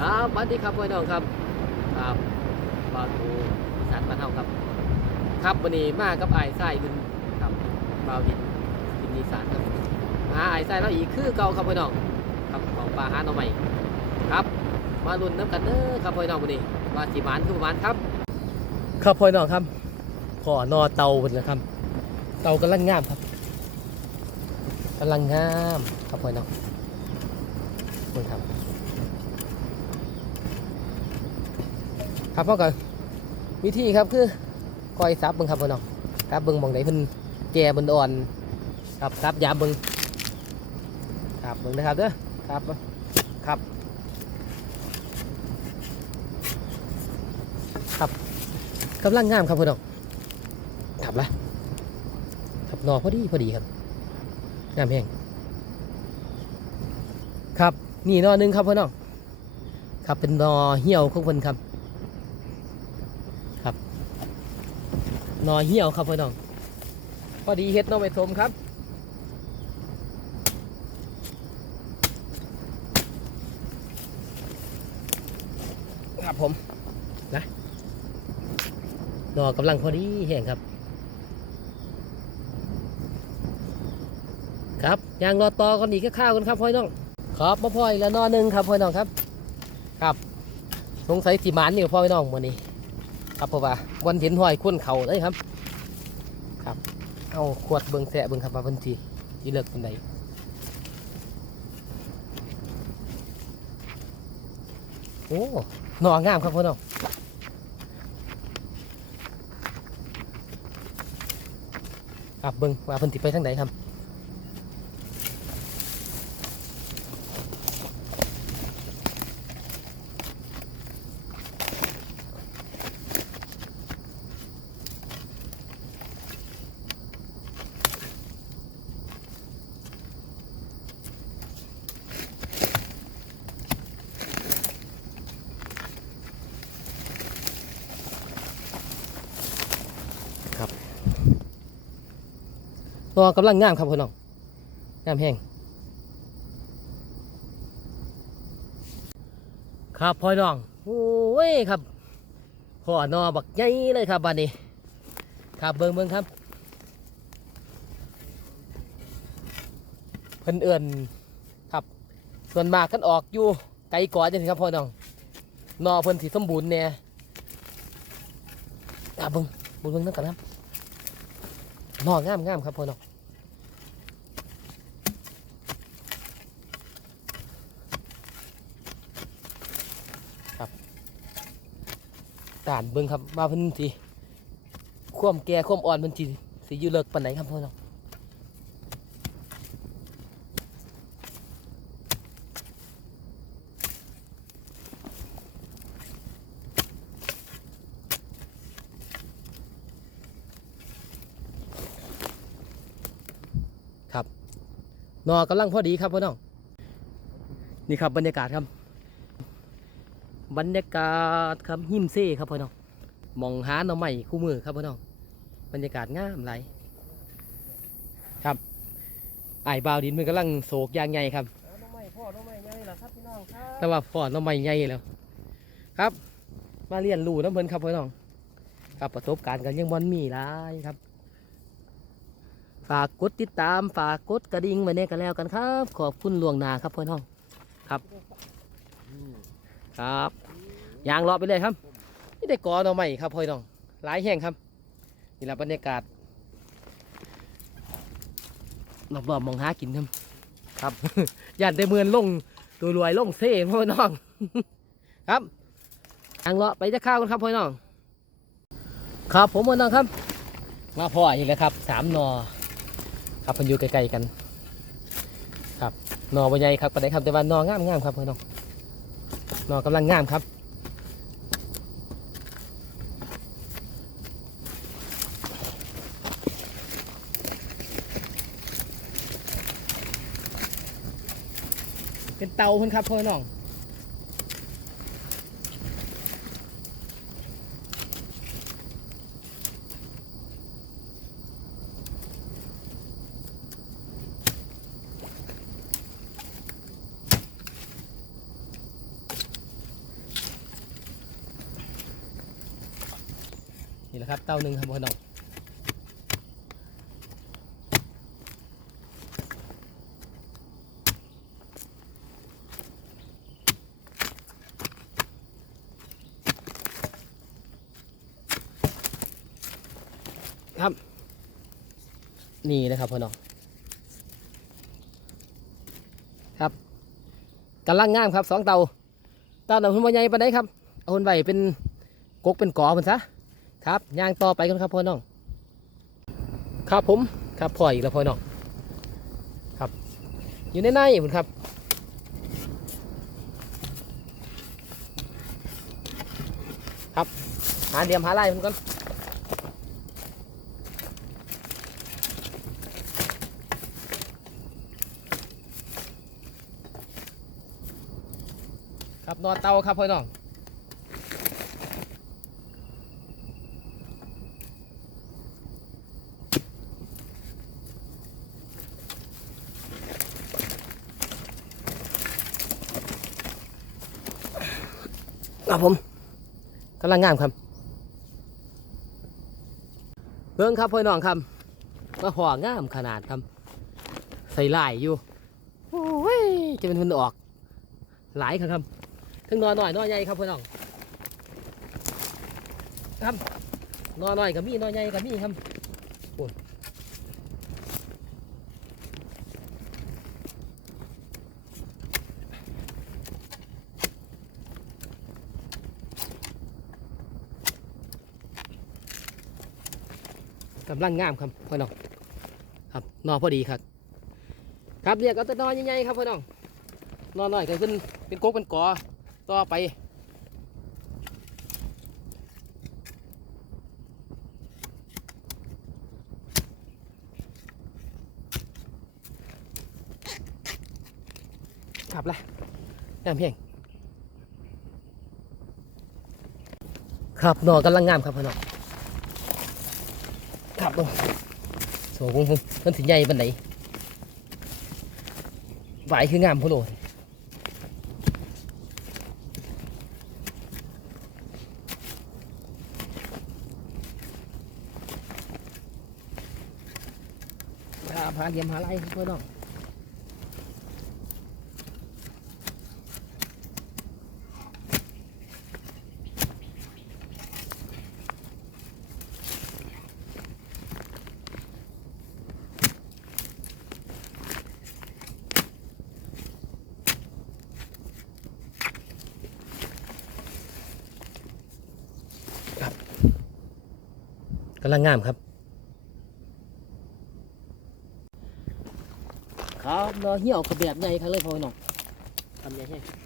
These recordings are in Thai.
ครับสวัสดีครับพี่น้องครับครับบาทูสานบ้านเฮาครับ ครับวันนี้มากับไอ้ไส้คุณครับบาวดินดินอีสานครับหาไอ้ไส้แล้วอีกคือเก่าครับพี่น้องครับของปลาหาหน่อใหม่ครับ มาลุ้นน้ำกันเด้อครับพี่น้องวันนี้ว่าสิหมานคือประมาณครับ ครับพี่น้องครับขอนอเตาเป็นนะครับ เตากำลังงามครับกำลังงามครับพี่น้องคุณครับ ครับพ่อก่อนวิธีครับคือคอยซับเบิ้งครับพี่น้องครับเบิ้งหมองไหนเพิ่นแก่เพิ่นอ่อนครับครับยาเบิ้งครับเบิ้งนะครับเด้อครับครับ ครับกำลังงามครับพี่น้องครับละครับนอพอดีพอดีครับงามแห้งครับนี่นอหนึงครับพี่น้องครับเป็นนอเหี่ยวของเพิ่นครับ หนอเหี่ยวครับพี่น้องพอดีเฮ็ดน้องไปสมครับครับผมนะนอกำลังพอดีแห้งครับ ครับยางรอต่อกันอีกข้าวกันครับพ่อน้องครับมาพ่ออีกแล้วนอหนึ่งครับพ่อน้องครับ ครับสงสัยสีมันอยู่พ่อน้องวันนี้ ครับเพราะว่าวันเห็นห้อยคุ้นเขาเลยครับ ครับเอาขวดเบิงแสะเบิงครับมาเพิ่นทีที่เลิกคนใดโอ้หน่องามครับพ่อน้องครับเบิงว่าพิ่นติไปทางไหนครับ นอกำลังงามครับพ่อน้องงามแห้งครับพ่อน้องโอ้ยครับพ่อนอบักใหญ่เลยครับบ้านนี้ ครับเบิ้งเบิ้งครับเพิ่นเอื่นครับส่วนมากกันออกอยู่ไกลก่อนจังครับพ่อน้องนอเพิ่นสิสมบูรณ์แน่อะเบิงเบิ้งเบิ้งนั่นกันครับ นองามงามครับพ่อน้องครับต่านเบิงครับมาเพิ่นสิ ความแก่ความอ่อนมันสิสิอยู่เลิกปานไหนครับพ่อน้อง นอกำลังพอดีครับพ่อน้องนี่ครับบรรยากาศครับ บรรยากาศครับหิมเซ่ครับพ่อน้องมองหาหน่อใหม่คู่มือครับพ่อน้องบรรยากาศงามไหลายครับไอ้ายบาวดินมันกำลังโศกอยางไงครับน้องใหม่พ่อน้องใหม่ยังไงล่ะครับพี่น้องครับแต่ว่าพ่อหน่อใหม่ใหญ่แล้วครับ มาเรียนรู้น้ำเพิ่นครับพ่อน้องครับประสบการณ์กันยังบอนมีหลายครับ ฝากกดติดตามฝากกดกระดิ่งไว้เนี่ยกันแล้วกันครับ ขอบคุณลวงหนาครับพ่อน้องครับ ครับยางเลาะไปเลยครับนี่ได้กอหน่อใหม่ครับพ่อน้องหลายแห่งครับนี่แหละบรรยากาศรอบๆมองหากินครับครับย่านแต่เมือนลงตัวรวยลงเซ่พ่อน้อง ครับยางเลาะไปจะข้าวกันครับพ่อน้อง ครับผมพ่อน้องครับ มาพ่ออีกแล้วครับสามนอ ครับมันอยู่ใกล้ๆกัน ครับนอใบใหญ่ครับปานใดครับแต่ว่านองามงามครับพี่น้องนอกำลังงามครับเป็นเตาเพิ่อนครับพ่อน้อง นะครับ เต้าหนึ่งครับพ่อน้องครับ นี่นะครับพ่อน้องครับกำลังงามครับสองเตาเตาหนึ่งคุณพ่อใหญ่ปานใดครับเอาคนไว้เป็นกกเป็นกอเพิ่นซะ ครับย่างต่อไปกันครับพ่อน้อง ครับผมครับพ่ออีกแล้วพ่อน้องครับ อยู่ในในผมครับครับหาเดียมหาไล่ผมก่อนครับนอนเตาครับพ่อน้อง ครับผม กำลังงามครับเบิ้งครับพ่อน้องครับมาห่องามขนาดครับ ใส่ลายอยู่โอ้ยจะเป็นคนออก หลายครับครับทั้งนอนหน่อยนอนใหญ่ครับพ่อน้องครับนอนหน่อยกับมีนอนใหญ่กับมีครับำลังงามครับพ่อน้องครับนอนพอดีครับ ครับเนี่ยก็จะนอนใหญ่ๆครับพ่อน้องนอนหน่อยก็ขึ้นเป็นกกเป็นกอต่อไปขับละน้ำเพียงครับนอนกำลังงามครับพ่อน้อง ครับลงโซ่งมันถึงใหญ่ปันไหนไหวคืองามพุ่นโหลหาหาเยี่ยมหาไรเพื่อนน้อง กำลังงามครับครับเนาะเหี่ยวกระแบบใหญ่ครับเลยพ่อหน่องทำใหญ่แห้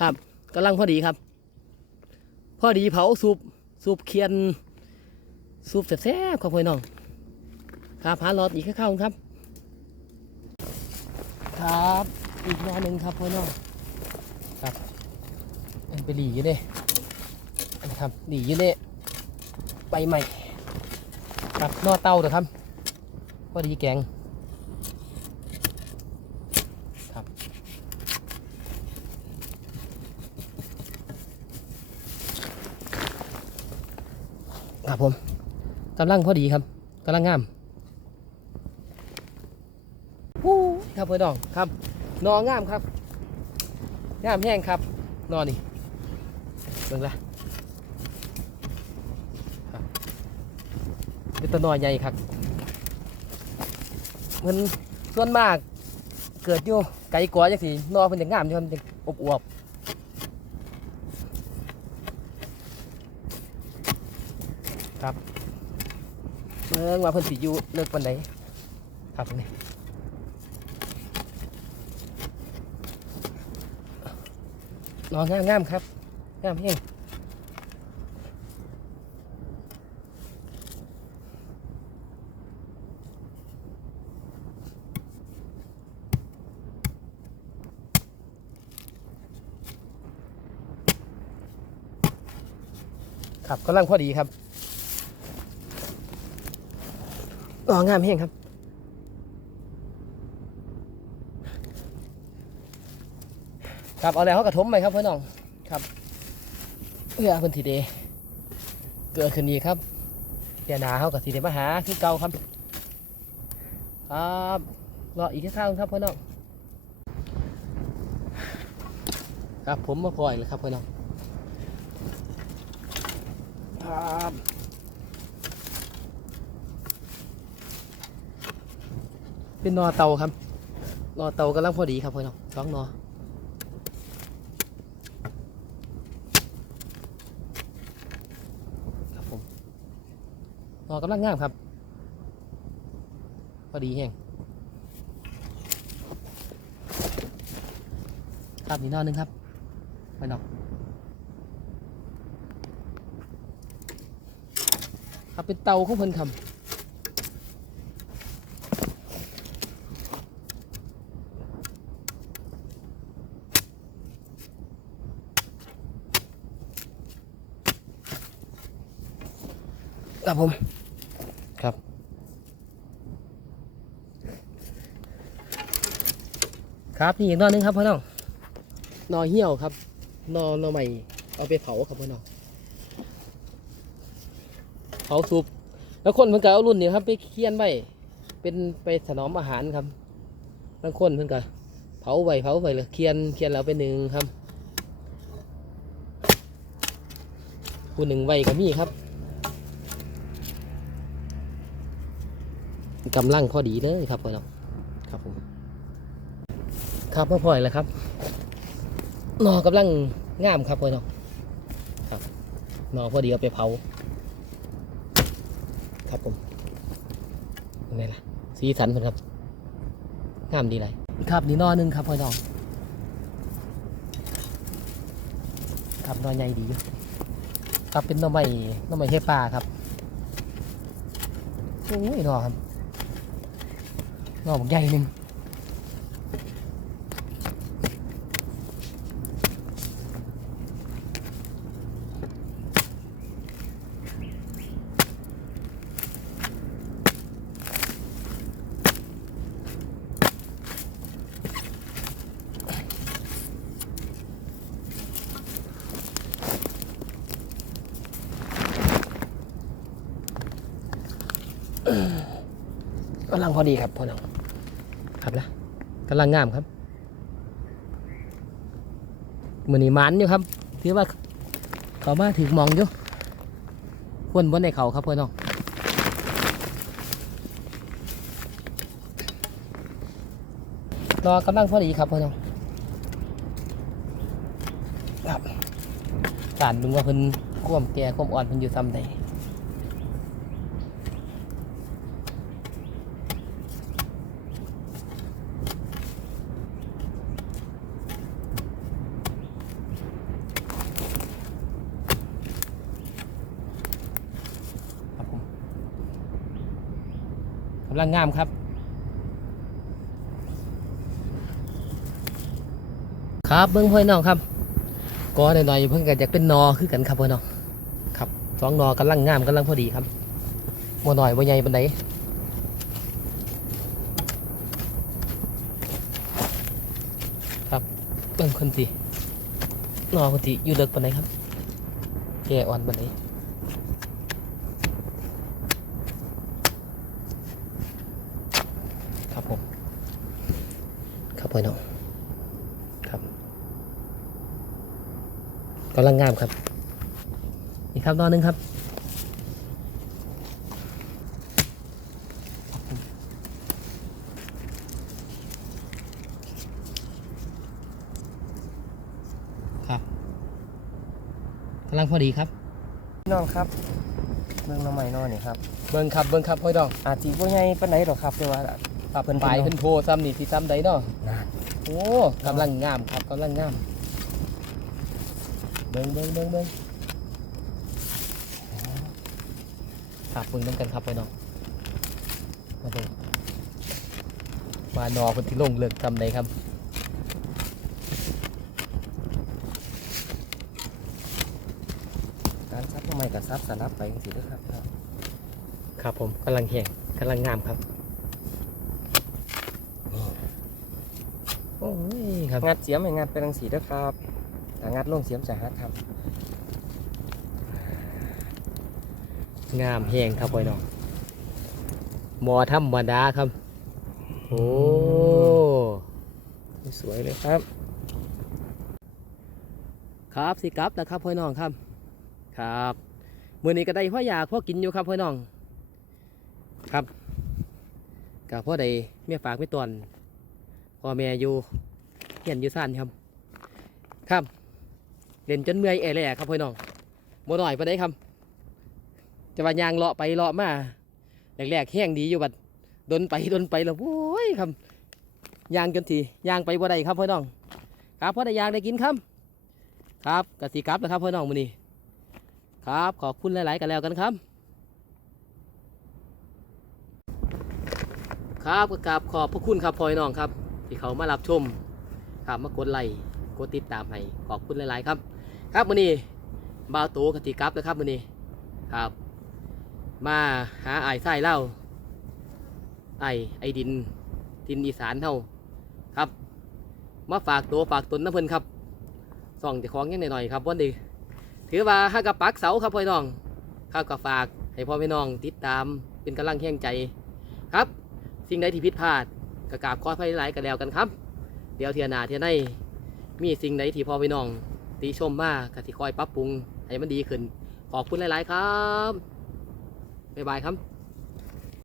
ครับกำลังพอดีครับ พอดีเผาสูบสูบเคียนสูบแซ่บๆครับพ่อน้องครับหาหลอดอีกข้าๆครับ ครับอีกหนอหนึ่งครับพ่อน้องครับมันไปหลีอยู่เด้ครับหลีอยู่เด้ใบใหม่ครับนอเต้าเด้อครับ พอดีแกงครับ ครับผมกำลังพอดีครับกำลังงามวู้ครับเพ่อดองครับนองามครับงามแห้งครับนอนนี่เบิ่งละเป็นตัวนอใหญ่ครับมันส่วนมากเกิดอยู่ไกลกว่าจังสีนอเป็นจะงามอยู่ครับมันอบอวบ ครับเมื่องว่าเพิ่นสิอยู่เลิกปันไหนครับนี่นอนง่ายง่มๆครับง่ามเพียงครับก็ร่างพอดีครับ อ๋องามเฮงครับ ครับเอาแล้วเขากระทมไปครับเพื่อนน้องครับเพื่อพื่อนทีเดเกิดขึ้นอีครับเดี๋ยวหนาเขากับทีเดมาหาคือเก่าครับ ครับรออีกแค่ข้าวครับเพื่อนน้องครับผมมาปล่อยเลยครับเพื่อนน้องครับ เป็นนอเตาครับ นอเตากำลังพอดีครับเพื่อนน้องสองนอครับผมรอกำลังงามครับ พอดีแห้งครับนี่นอนหนึงครับไปนอกครับเป็นเตาของเพิ่นคำ ครับผมครับครับนี่อีกนอหนึงครับพ่อน้องนอเหี่ยวครับ นอนอใหม่เอาไปเผาครับพ่อน้องเผาสุปแล้วคนเพิ่นก็เอารุ่นนี้ครับ ไปเคี่ยนไว้เป็นไปถนอมอาหารครับบางคนเพิ่นก็เผาไว้เผาไว้เลยเคี่ยนเคี่ยนแล้วไปหนึ่งครับผู้หนึ่งไว้ก็มีครับ กำลังพอดีเลยครับพ่อน้องครับผมครับพ่อพ่อยแล้วครับนอกำลังงามครับพ่อน้องครับนอพอดีเอาไปเผา ครับผมยังไงล่ะสีสันเพิ่นครับงามดีเลยครับนี่นอหนึงครับพ่อน้องครับนอใหญ่ดีอยู่ครับเป็นหนอใหม่นอใหม่เทปลาครับโอ้ยนอครับ งอกใหญ่หนึ่งกำลังพอดีครับพ่อน้อง ครับละกำลังงามครับมือนี้หมันอยู่ครับถือว่าเขามาถึงมองอยู่พ่นบนในเขาครับเพื่อนน้องรอกำลังพอดีครับเพื่อนน้องครับการดูว่าเพิ่นควมแก่ควมอ่อนเพิ่นอยู่ซ้ำใด ครับผมกำลังงามครับ ครับเบิ้องพ่อยน้องครับก็หน่อยๆเพิ่งกันอยากเป็นนอคือกันครับพ่อน้องครับสองนอกำลังงามกำลังพอดีครับบ่หน่อยบ่ใหญ่ปานใดครับเบิ้งคนสินอคนสิอยู่เลิกปานใดครับแก่อ่อนปานใด ครับผม ครับ พ่อน้องครับกำลังงามครับ อีกครับนอนหนึงครับครับกำลังพอดีครับพี่น้องครับเมืองน้องใหม่นอนนี่ครับเบิ้งครับเบิ้งครับพ่อน้องอาจสิบ่ใหญ่ปานใดหรอกครับแต่ว่าปรับเพิ่นปลายเพิ่นโพซ้ำนี่สิซ้ำใดเนาะนาน โอ้กำลังงามครับกำลังงามเบิ้งเบิ้งเบิ้งเบิ้งครับเบิ้งน้ำกันครับไปน้องมาเบิ้งมานอคนที่ลงเลือกทำใดครับการซัดนำไมกับซับสลับไปจังซี่เด้อครับ ครับผมกำลังแห้งกำลังงามครับ นี่ โอ้ย ครับ งัดเสียมให้งัดไปจังซี่เด้อครับถ้างัดลงเสียมจะหักครับ งามแห้งครับพ่อน้องหมอธรรมดาครับ โอ้สวยเลยครับ ครับสิครับนะครับพ่อน้องครับ ครับมื้อนี้ก็ได้พ่ออยากพ่อกินอยู่ครับพ่อน้อง ครับกับพ่อใดเมียฝากไม่ตอนพ่อแม่อยู่ เฮียนอยู่ซ่านครับ ครับเล่นจนเมื่อยแอแหล่ครับพี่น้องบ่น้อยปานใดครับ จะว่ายางเลาะไปเลาะมาแรกๆแห้งดีอยู่บัดดนไปดนไปแล้วโอ้ยครับยางจนทียางไปบ่ได้ครับพี่น้อง ครับพ่อได้ยางได้กินครับ ครับกสิกับนะครับพี่น้องมื้อนี้ครับขอบคุณหลาย ๆ กันแล้วกันครับ ครับก็กราบขอบพระคุณครับพ่อน้องครับ ที่เขามารับชม ครับมากดไลค์กดติดตามให้ขอบคุณหลาย ๆ ครับ ครับมื้อนี้บ่าวโตกสิกับนะครับมื้อนี้ครับ มาหาไอ้ไส้เล่าไอ้ไอ้ดินดินอีสานเฮาครับ มาฝากตัวฝากตนน้ำเพิ่นครับส่องจะคล้องยังหน่อยๆครับวันนี้ถือว่าห้ากระปักเสาครับพ่อน้องครับก็ฝากให้พ่อพี่น้องติดตามเป็นกำลังแห่งใจครับ สิ่งใดที่ผิดพลาดก็กาบขออภัยหลายกันแล้วกันครับ เดี๋ยวเทียนาเทียในมีสิ่งใดที่พ่อพี่น้องติชมมากกสิคอยปรับปรุงให้มันดีขึ้น ขอบคุณหลาย ๆ ครับ บ๊ายบายครับ